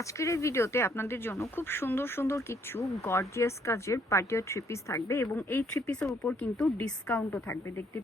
আজকের এই ভিডিওতে আপনাদের জন্য খুব সুন্দর সুন্দর কিছু গর্জিয়াস কাজের পার্টিয়ার থ্রি পিস থাকবে এবং এই থ্রি পিসের উপর কিন্তু ডিসকাউন্টও থাকবে। দেখতে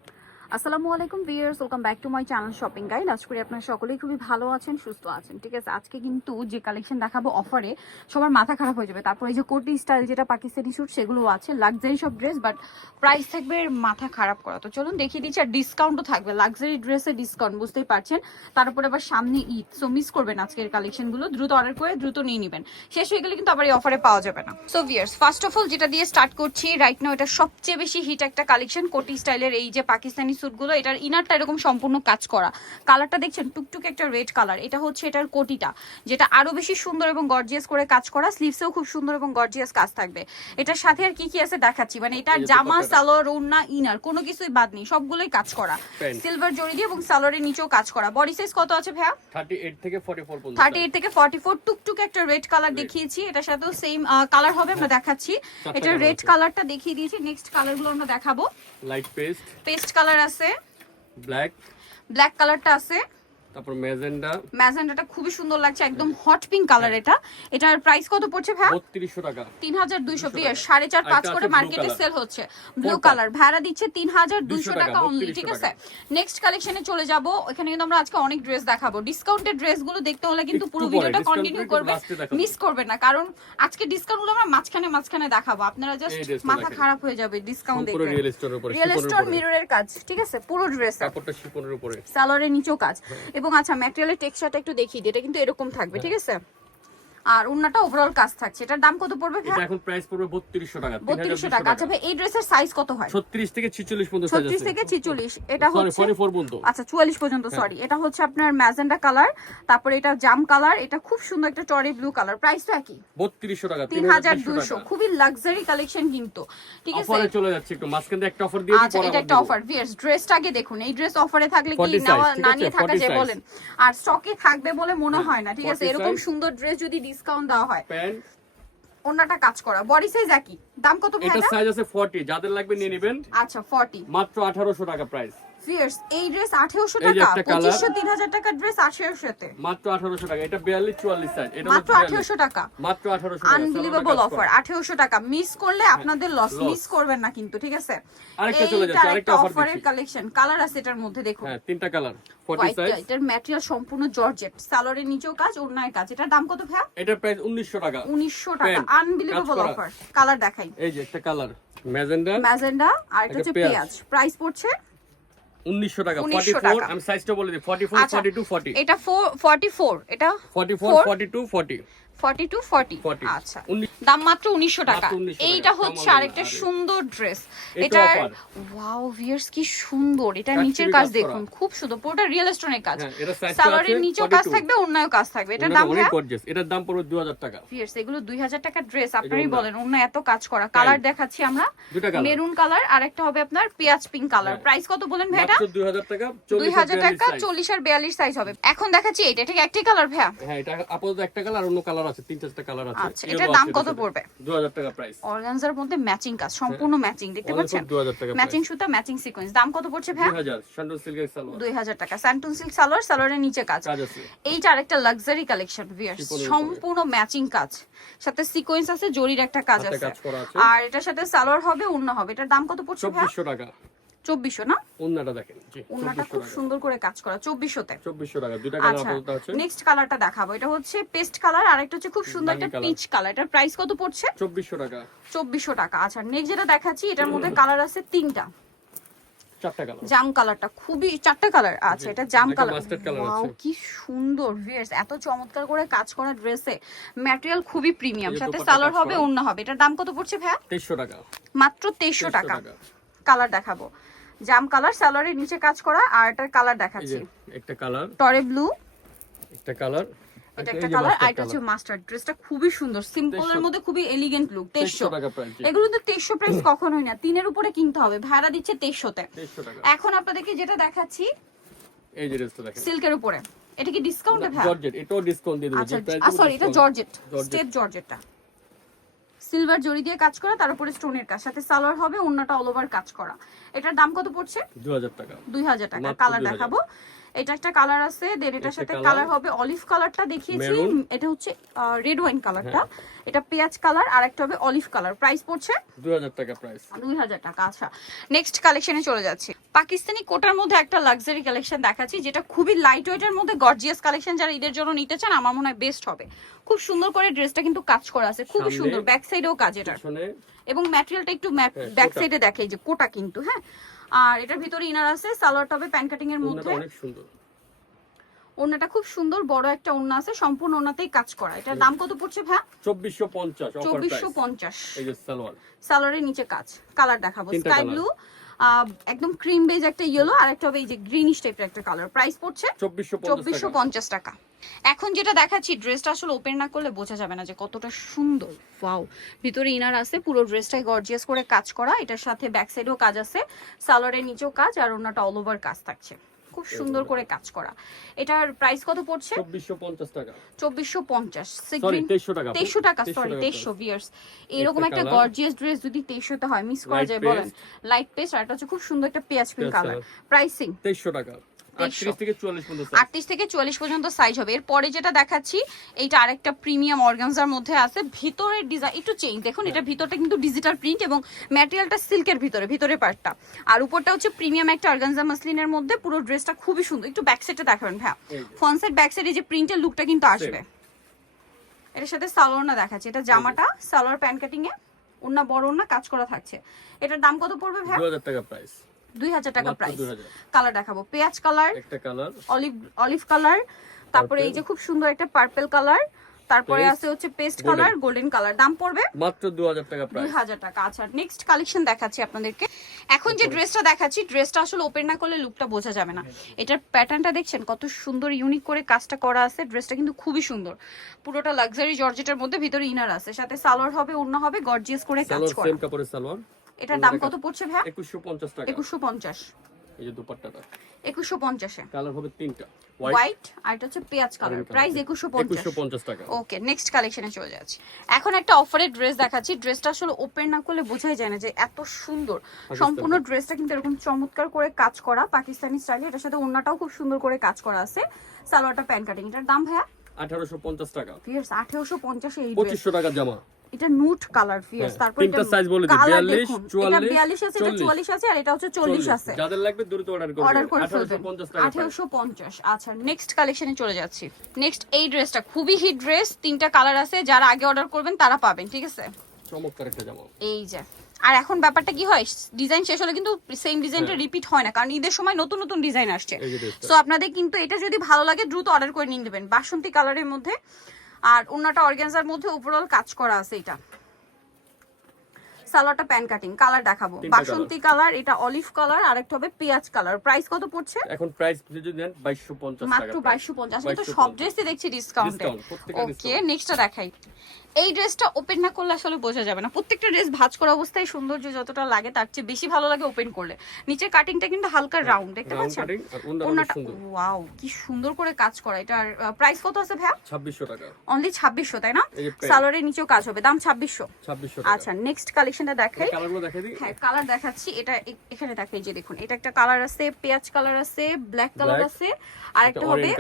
আসসালামু আলাইকুম viewers, welcome back to my channel shopping guide. আশা করি আপনারা সকলেই খুবই ভালো আছেন, সুস্থ আছেন। ঠিক আছে, আজকে কিন্তু যে কালেকশন দেখাবো অফারে সবার মাথা খারাপ হয়ে যাবে। তারপর এই যে কোটি স্টাইল যেটা পাকিস্তানি স্যুট সেগুলো আছে, লাক্সারি সব ড্রেস, বাট প্রাইস থাকবে মাথা খারাপ করা। তো চলুন দেখিয়ে দিচ্ছি। আর ডিসকাউন্টও থাকবে, লাক্সারি ড্রেসের ডিসকাউন্ট, বুঝতেই পারছেন। তারপরে আবার সামনে ঈদ, সো মিস করবেন আজকের কালেকশনগুলো। দ্রুত অর্ডার করে দ্রুত নিয়ে নেবেন, শেষ হয়ে গেলে কিন্তু আবার এই অফারে পাওয়া যাবে না। So viewers, first of all যেটা দিয়ে স্টার্ট করছি রাইট নাও, এটা সবচেয়ে বেশি হিট একটা কালেকশন, কোটি স্টাইলের এই যে পাকিস্তানি স্যুটগুলো। এটার ইনারটা এরকম সম্পূর্ণ কাজ করা, কালারটা দেখছেন টুকটুক একটা রেড কালার। এটা হচ্ছে এটার কোটিটা, যেটা আরো বেশি সুন্দর এবং গর্জিয়াস করে কাজ করা। স্লিভসেও খুব সুন্দর এবং গর্জিয়াস কাজ থাকবে। এটার সাথে আর কি কি আছে দেখাচ্ছি, মানে এটা জামা, সালোয়ার, ওড়না, ইনার কোনো কিছুই বাদ নেই, সবগুলোই কাজ করা সিলভার জরি দিয়ে এবং সালোয়ারের নিচেও কাজ করা। বডি সাইজ কত আছে ভাইয়া? 38 থেকে 44 পর্যন্ত। 38 থেকে 44, টুকটুক একটা রেড কালার দেখিয়েছি। এটার সাথেও সেম কালার হবে, আমরা দেখাচ্ছি। এটা রেড কালারটা দেখিয়ে দিয়েছি। নেক্সট কালারগুলো আমরা দেখাবো। লাইট পেস্ট কালার আছে, ব্ল্যাক কালারটা আছে, তারপর ম্যাজেন্ডাটা খুবই সুন্দর লাগছে, একদম হট পিঙ্ক কালার। এটার প্রাইস কত পড়ছে ভাই? 3200 টাকা। 3200 পিয়ার 4.5 করে মার্কেটে সেল হচ্ছে। ব্লু কালার ভাড়া দিচ্ছে 3200 টাকা অনলি। ঠিক আছে, নেক্সট কালেকশনে চলে যাব। এখানে কিন্তু আমরা আজকে অনেক ড্রেস দেখাবো। ডিসকাউন্টেড ড্রেসগুলো দেখতে হলে কিন্তু পুরো ভিডিওটা কন্টিনিউ করবে, মিস করবেন না, কারণ আজকে ডিসকাউন্টগুলো আমরা মাঝখানে দেখাবো। আপনারা জাস্ট মাথা খারাপ হয়ে যাবে ডিসকাউন্ট দেখে। রিয়েল স্টোন মিররের কাজ, ঠিক আছে, পুরো ড্রেস কাপড়টা শিফনের উপরে, সালোয়ারের নিচেও কাজ। এবং আচ্ছা, ম্যাটেরিয়ালের টেক্সচারটা একটু দেখিয়ে দিই। এটা কিন্তু এরকম থাকবে, ঠিক আছে, আর ওন্নাটা ওভারঅল কাজ থাকছে। এটার দাম কত পড়বে ভাই? এটা এখন প্রাইস পড়বে 3200 টাকা। 3200 টাকা। আচ্ছা ভাই, এই ড্রেসের সাইজ কত হয়? 36 থেকে 46 পর্যন্ত সাইজ আছে। 36 থেকে 46, এটা হচ্ছে 44 পর্যন্ত। আচ্ছা 44 পর্যন্ত, সরি। এটা হচ্ছে আপনার ম্যাজেন্ডা কালার, তারপর এটা জাম কালার, এটা খুব সুন্দর একটা টরি ব্লু কালার। প্রাইস তো একই, 3200 টাকা। 3200, খুবই লাক্সারি কালেকশন কিন্তু। ঠিক আছে, অফারে চলে যাচ্ছে একটু মাঝখানে একটা অফার দিয়ে দিই। আচ্ছা, এটা একটা অফার। ভিউয়ার্স, ড্রেসটা আগে দেখুন। এই ড্রেস অফারে থাকলে কি না নিয়ে থাকা যায় বলেন? আর স্টকে থাকবে বলে মনে হয় না। ঠিক আছে, এরকম সুন্দর ড্রেস যদি ডিসকাউন্ট দেওয়া হয়। ওন্নাটা কাজ করা, বডি সাইজ একই। দাম কত ভাই? এটা সাইজ আছে 40, যাদের লাগবে নিয়ে নেবেন। আচ্ছা 40, মাত্র 1800 টাকা প্রাইস। ভিউয়ার্স, এই ড্রেস 1800 টাকা, 2500 3000 টাকা ড্রেস 1800 তে, মাত্র 1800 টাকা। এটা 42 44 সাইজ, এটা মাত্র 1800 টাকা। মাত্র 1800 টাকা। আনবিলিভেবল অফার, 1800 টাকা। মিস করলে আপনাদের লস, মিস করবেন না কিন্তু। ঠিক আছে, আরেকটা চলে যাচ্ছে, আরেকটা অফারের কালেকশন। কালার আছে এটার মধ্যে, দেখুন। হ্যাঁ, তিনটা কালার, 40 সাইজ। এটার ম্যাটেরিয়াল সম্পূর্ণ জর্জেট, সালোয়ারের নিচেও কাজ, ওড়নায় কাজ। এটার দাম কত ভাই? এটার প্রাইস 1900 টাকা। 1900 টাকা, আনবিলিভেবল অফার। কালার দেখাই। এই যে একটা কালার ম্যাজেন্ডা, আর এটা হচ্ছে পেঁয়াজ। প্রাইস পড়ছে 1900 টাকা। 44, আমি সাইজটা বলে দিই, 44 42 40। এটা 44, এটা 44 42 40 42 40। আচ্ছা, দাম মাত্র 1900 টাকা। এইটা হচ্ছে আরেকটা সুন্দর ড্রেস। এটা ওয়াও ভিউয়ার্স, কি সুন্দর। এটা নিচের কাজ দেখুন, খুব সুন্দর, পুরোটা রিয়েল স্টোনের কাজ। সালোয়ারের নিচেও কাজ থাকবে, ওড়নায়ও কাজ থাকবে। এটার দাম ভাই? এটার দাম পড়বে 2000 টাকা। ভিউয়ার্স, এগুলো 2000 টাকা ড্রেস, আপনারাই বলেন। ওড়না এত কাজ করা। কালার দেখাচ্ছি আমরা, মেরুন কালার, আর একটা হবে আপনার পেঁয়াজ পিঙ্ক কালার। প্রাইস কত বলেন ভাই? এটা 2000 টাকা। 2000 টাকা, 40 আর 42 সাইজ হবে। এখন দেখাচ্ছি এটা, ঠিক একটাই কালার ভাই? হ্যাঁ, এটা আপাতত একটা কালার, অন্য কালার আছে, তিন চারটা কালার আছে। আচ্ছা, এটার দাম কত পড়বে? 2000 টাকা প্রাইস। অর্গানজার মধ্যে ম্যাচিং কাজ, সম্পূর্ণ ম্যাচিং, দেখতে পাচ্ছেন, 2000 টাকা ম্যাচিং সুতা, ম্যাচিং সিকোয়েন্স। দাম কত পড়ছে ভাই? 2000। শান্টন সিল্কের সালোয়ার, 2000 টাকা। শান্টন সিল্ক সালোয়ার, সালোয়ারের নিচে কাজ আছে। এইটা আরেকটা লাক্সারি কালেকশন ভিউয়ার্স, সম্পূর্ণ ম্যাচিং কাজ, সাথে সিকোয়েন্স আছে, জরির একটা কাজ আছে, আর এটার সাথে সালোয়ার হবে, ওড়না হবে। এটার দাম কত পড়ছে ভাই? 2400 টাকা। 2400 না? ওন্নাটা দেখেন, জি, ওন্নাটা খুব সুন্দর করে কাজ করা, 2400 তে। 2400 টাকা। দুটো কালার আপাতত আছে। নেক্সট কালারটা দেখাবো। এটা হচ্ছে পেস্ট কালার, আর একটা হচ্ছে খুব সুন্দর একটা পিচ কালার। এটার প্রাইস কত পড়ছে? 2400 টাকা। 2400 টাকা। আচ্ছা, নেক্সট যেটা দেখাচ্ছি, এটার মধ্যে কালার আছে তিনটা। চারটা কালার, জাম কালারটা খুবই, চারটা কালার। আচ্ছা, এটা জাম কালার। মাস্টার্ড কালার আছে। ওয়াও, কি সুন্দর ভিউয়ার্স, এত চমৎকার করে কাজ করা ড্রেসে। ম্যাটেরিয়াল খুবই প্রিমিয়াম, সাথে সালোয়ার হবে, ওড়না হবে। এটার দাম কত পড়ছে ভাই? 2300 টাকা। মাত্র 2300 টাকা। কালার দেখাবো, জাম কালার, সালোয়ারের নিচে কাজ করা, আর এটার কালার দেখাচ্ছি। একটা কালার টরে ব্লু, একটা কালার, এটা একটা কালার, আর এটা হচ্ছে মাস্টার্ড। ড্রেসটা খুবই সুন্দর, সিম্পলের মধ্যে খুবই এলিগেন্ট লুক। 2300 টাকা প্রাইস। এগুলো তো 2300 প্রাইস কখনোই না, তিনের উপরে কিনতে হবে। ভাড়া দিচ্ছে 2300 তে। 2300 টাকা। এখন আপনাদেরকে যেটা দেখাচ্ছি, এই যে ড্রেসটা দেখেন, সিল্কের উপরে। এটা কি ডিসকাউন্টে ভাই? জর্জেট, এটাও ডিসকাউন্ট দিয়ে দেব। আচ্ছা সরি, এটা জর্জেট, স্টেপ জর্জেটটা সিলভার জরি দিয়ে কাজ করা, তার উপরে স্টোনের কাজ, সাথে সালোয়ার হবে, ওন্নাটা অল ওভার কাজ করা। এটার দাম কত পড়ছে? 2000 টাকা। 2000 টাকা। কালার দেখাবো। এটা একটা কালার আছে, দেন এটার সাথে কালার হবে অলিভ কালারটা দেখিয়েছি, এটা হচ্ছে রেড ওয়াইন কালারটা, এটা পেঁয়াজ কালার, আর একটা হবে অলিভ কালার। প্রাইস পড়ছে 2000 টাকা প্রাইস, 2000 টাকা। আচ্ছা, নেক্সট কালেকশনে চলে যাচ্ছি। পাকিস্তানি কোটার মধ্যে একটা লাক্সারি কালেকশন দেখাচ্ছি, যেটা খুবই লাইট ওয়েটের মধ্যে গর্জিয়াস কালেকশন। যারা ঈদের জন্য নিতে চান আমার মনে হয় বেস্ট হবে। খুব সুন্দর করে ড্রেসটা কিন্তু কাজ করা আছে, খুবই সুন্দর, ব্যাক সাইডেও কাজ এটার, এবং ম্যাটেরিয়ালটা একটু ব্যাক সাইডে দেখে যে কোটা কিন্তু, হ্যাঁ। আর এটার ভিতরে ইনার আছে, সালোয়ারটা হবে প্যান কাটিং এর মধ্যে, অনেক সুন্দর। ওন্নাটা খুব সুন্দর, বড় একটা ওন্না আছে, সম্পূর্ণ ওন্নাতেই কাজ করা। এটার দাম কত পড়ছে ভাই? 2450 অফার প্রাইস। 2450। এই যে সালোয়ার, সালোয়ারের নিচে কাজ। কালার দেখাবো, স্কাই ব্লু, একদম ক্রিম বেজ একটা ইয়েলো, আর একটা হবে এই যে গ্রিনিশ টাইপের একটা কালার। প্রাইস পড়ছে 2450 টাকা। এখন যেটা দেখাচ্ছি, ড্রেসটা আসলে ওপেন না করলে বোঝা যাবে না যে কতটা সুন্দর। ওয়াও, ভিতরে ইনার আছে, পুরো ড্রেসটাই গর্জিয়াস করে কাজ করা। এটার সাথে ব্যাক সাইডেও কাজ আছে, সালোয়ারের নিচেও কাজ, আর ওন্নাটা অল ওভার কাজ থাকছে, খুব সুন্দর করে কাজ করা। এটার প্রাইস কত পড়ছে? 2450 টাকা। 2450, সরি 2300 টাকা, 2300 টাকা, সরি 2300 ভিউয়ার্স। এরকম একটা গর্জিয়াস ড্রেস যদি 2300 তে হয়, মিস করা যায় বলেন? লাইট পেস্ট, আর এটা হচ্ছে খুব সুন্দর একটা পেঁয়াজ পিঙ্ক কালার। প্রাইসিং 2300 টাকা, 38 থেকে 44 পর্যন্ত, 38 থেকে 44 পর্যন্ত সাইজ হবে। এরপরে যেটা দেখাচ্ছি, এইটা আরেকটা প্রিমিয়াম অর্গানজার মধ্যে আছে, ভিতরের ডিজাইন একটু চেঞ্জ। দেখুন, এটা ভিতরটা কিন্তু ডিজিটাল প্রিন্ট এবং ম্যাটেরিয়ালটা সিল্কের ভিতরে পার্টটা, আর উপরটা হচ্ছে প্রিমিয়াম একটা অর্গানজা মাসলিনের মধ্যে। পুরো ড্রেসটা খুবই সুন্দর। একটু ব্যাক সাইডে দেখাবেন ভাই, ফ্রন্ট সাইড ব্যাক সাইডে যে প্রিন্টের লুকটা কিন্তু আসবে। এটার সাথে সালোয়ারটা দেখাচ্ছি, এটা জামাটা সালোয়ার প্যান কাটিং এ, ওন্না বড় ওন্না কাজ করা থাকছে। এটার দাম কত পড়বে ভাই? 2000 টাকা প্রাইস, 2000 টাকা প্রাইস। কালার দেখাবো, পেঁয়াজ কালার, একটা কালার, অলিভ কালার, তারপরে এই যে খুব সুন্দর একটা পার্পল কালার, তারপরে আছে হচ্ছে পেস্ট কালার, গোল্ডেন কালার। দাম পড়বে মাত্র 2000 টাকা প্রাইস, 2000 টাকা। আচ্ছা, নেক্সট কালেকশন দেখাচ্ছি আপনাদেরকে। এখন যে ড্রেসটা দেখাচ্ছি, ড্রেসটা আসলে ওপেন না করলে লুকটা বোঝা যাবে না। এটার প্যাটার্নটা দেখছেন কত সুন্দর, ইউনিক করে কাজটা করা আছে। ড্রেসটা কিন্তু খুবই সুন্দর, পুরোটা লাক্সারি জর্জেটের মধ্যে, ভিতরে ইনার আছে, সাথে সালোয়ার হবে, ওড়না হবে, গর্জিয়াস করে কাজ করা। সেম কাপড়ের সালোয়ার। এটার দাম কত পড়ছে ভাই? 2150 টাকা। 2150। এই যে দুপাট্টাটা 2150 এ কালার হবে তিনটা, হোয়াইট, আর এটা হচ্ছে পেঁয়াজ কালার। প্রাইস 2150 টাকা। ওকে, নেক্সট কালেকশনে চলে যাচ্ছি। এখন একটা অফারের ড্রেস দেখাচ্ছি। ড্রেসটা আসলে ওপেন না করলে বোঝাই যায় না যে এত সুন্দর। সম্পূর্ণ ড্রেসটা কিন্তু এরকম চমৎকার করে কাজ করা পাকিস্তানি স্টাইলে। এটার সাথে ওন্নাটাও খুব সুন্দর করে কাজ করা আছে, সালোয়ারটা প্যান কাটিং। এটার দাম ভাইয়া 1850 টাকা। ভিউয়ার্স 1850 এই ড্রেস, 2500 টাকা জামা। এটা নুট কালার ভিউয়ার্স। তারপর তিনটা সাইজ বলে দিই, 42 44 এটা 42 আছে, এটা 44 আছে, আর এটা হচ্ছে 40 আছে। যাদের লাগবে দ্রুত অর্ডার করুন, অর্ডার করে ফেলবেন। 1850 টাকা। 1850। আচ্ছা, নেক্সট কালেকশনে চলে যাচ্ছি। নেক্সট এই ড্রেসটা খুবই হিট ড্রেস, তিনটা কালার আছে, যারা আগে অর্ডার করবেন তারা পাবেন, ঠিক আছে? চমৎকার একটা জামা। এই যে, আর এখন ব্যাপারটা কি হয়, ডিজাইন শেষ হলে কিন্তু সেম ডিজাইনটা রিপিট হয় না, কারণ ঈদের সময় নতুন নতুন ডিজাইন আসছে। সো আপনাদের কিন্তু এটা যদি ভালো লাগে দ্রুত অর্ডার করে নিয়ে নেবেন। বাসন্তী কালারের মধ্যে, আর ওন্নাটা অর্গানজার মধ্যে ওভারঅল কাজ করা আছে। এটা সালোয়ারটা প্যান কাটিং। কালার দেখাবো, বাসন্তী কালার, এটা অলিভ কালার, আর একটা হবে পেঁয়াজ কালার। প্রাইস কত পড়ছে? এখন প্রাইস যদি নেন 2250 টাকা, মাত্র 2250। আজকে তো সব ড্রেসই দেখছি ডিসকাউন্টে। ওকে, নেক্সটটা দেখাই। এই ড্রেসটা ওপেন না করলে আসলে বোঝা যাবে না। প্রত্যেকটা ড্রেস ভাঁজ করা অবস্থায় সৌন্দর্য যতটা লাগে তার চেয়ে বেশি ভালো লাগে ওপেন করলে। নিচের কাটিংটা কিন্তু হালকা রাউন্ড, দেখতে পাচ্ছেন? ওন্নাটা ওয়াও, কি সুন্দর করে কাজ করা। এটার প্রাইস কত আছে ভাইয়া? 2600 টাকা। অনলি 2600, তাই না? সালোয়ারের নিচেও কাজ হবে, দাম 2600। টাকা। আচ্ছা, নেক্সট কালেকশনটা দেখাই। কালারগুলো দেখাই দিই। হ্যাঁ, কালার দেখাচ্ছি। এটা এখানে দেখাই, যে দেখুন, এটা একটা কালার আছে, পেঁয়াজ কালার আছে, ব্ল্যাক কালার আছে, আর একটা হবে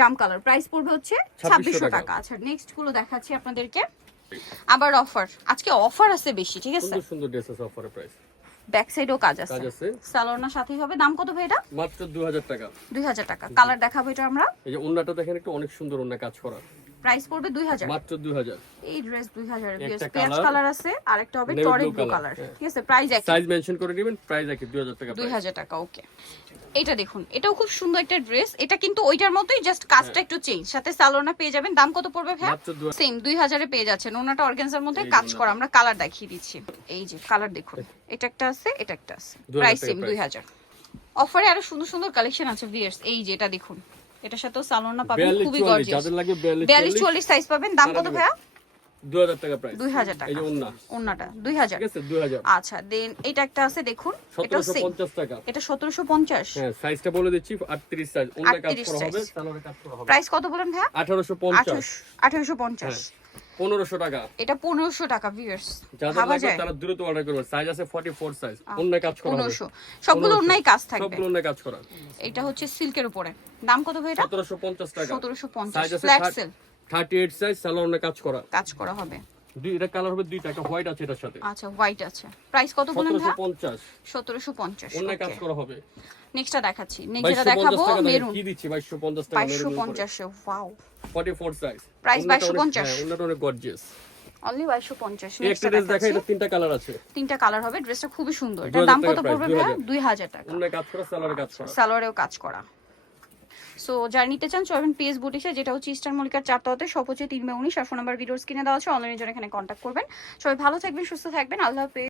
জাম কালার। প্রাইস পড়বে হচ্ছে 2600 টাকা। আচ্ছা, নেক্সট গুলো দেখাচ্ছি আপনাদেরকে। আবার অফার, আজকে অফার আছে বেশি, ঠিক আছে? সুন্দর সুন্দর ড্রেস আছে, অফারে প্রাইস। ব্যাক সাইডেও কাজ আছে, সালোয়ারটা সাথেই হবে। দাম কত ভাই এটা? মাত্র 2000 টাকা। 2000 টাকা। কালার দেখাবো এটা আমরা। এই যে ওন্নাটা দেখেন, একটু অনেক সুন্দর ওন্না কাজ করা। প্রাইস পড়বে 2000, মাত্র 2000। এই ড্রেস 2000 এর পেঁয়াজ কালার আছে, আর একটা হবে টরে ব্লু কালার, ঠিক আছে? প্রাইস একই, সাইজ মেনশন করে দিবেন। প্রাইস একই, 2000 টাকা। 2000 টাকা। ওকে, এটা দেখুন, এটাও খুব সুন্দর একটা ড্রেস। এটা কিন্তু ওইটার মতোই, জাস্ট কাজটা একটু চেঞ্জ, সাথে সালোয়ারটা পেয়ে যাবেন। দাম কত পড়বে ভাই? সেম 2000 এ পেয়ে যাচ্ছেন। ওনাটা অর্গানজার মধ্যে কাজ করা। আমরা কালার দেখিয়ে দিচ্ছি, এই যে কালার দেখুন, এটা একটা আছে, এটা একটা আছে। Price same 2000। অফারে আরো সুন্দর সুন্দর কালেকশন আছে ভিউয়ার্স। এই যে এটা দেখুন, এটার সাথেও সালোয়ারটা পাবেন, খুবই গর্জিয়াস। যাদের লাগে 42 44 সাইজ পাবেন। দাম কত ভাইয়া? 2000 টাকা প্রাইস। 2000 টাকা। এই যে ওন্নাটা 2000, ঠিক আছে? 2000। আচ্ছা, দেন এটা একটা আছে দেখুন, এটা 1750 টাকা। এটা 1750। হ্যাঁ, সাইজটা বলে দিচ্ছি, 38 সাইজ। ওন্না কাজ করা হবে, সালোয়ারে কাজ করা হবে। প্রাইস কত বলেন ভাইয়া? 1850। 1850। 1500 টাকা। এটা 1500 টাকা ভিউয়ার্স। যাদের ভাবা লাগবে যায় তারা দ্রুত অর্ডার করবে। সাইজ আছে 44 সাইজ। অন্যায় কাজ করা হবে। 1500 সবগুলো অন্যায় কাজ থাকবে। সবগুলো অন্যায় কাজ করা। এটা হচ্ছে সিল্কের উপরে। দাম কত ভাই এটা? 1750 টাকা। 1750 ফ্ল্যাট সেল। 38 সাইজ, সালোয়ারে কাজ করা হবে। এটা কালার হবে দুইটা, একটা হোয়াইট আছে এটার সাথে। আচ্ছা হোয়াইট আছে। প্রাইস কত বলেন ভাই? 1750। 1750 অন্যায় কাজ করা হবে। নেক্সটটা দেখাচ্ছি। নেক্সটটা দেখাবো মেরুন। কি দিচ্ছি 2250 টাকা মেরুন। 2250 ওয়াও। 44 সাইজ। প্রাইস 2250। হ্যাঁ, অন্যটা অনেক গর্জিয়াস। অনলি 2250। একটা ড্রেস দেখাই, এটা তিনটা কালার আছে। তিনটা কালার হবে। ড্রেসটা খুবই সুন্দর। এটার দাম কত পড়বে ভাই? 2000 টাকা। অন্যায় কাজ করা, সালোয়ারে কাজ করা। সালোয়ারেও কাজ করা। সো যারা নিতে চান চলবেন পিএস বুটিক্সে, যেটা হচ্ছে ইস্টার্ন মল্লিকার 4 তলাতে, শপ হচ্ছে 3/19। আর ফোন নাম্বার ভিডিওর স্ক্রিনে দেওয়া আছে, অনলাইনে জন্য এখানে কন্ট্যাক্ট করবেন। সবাই ভালো থাকবেন, সুস্থ থাকবেন, আল্লাহ হাফেজ।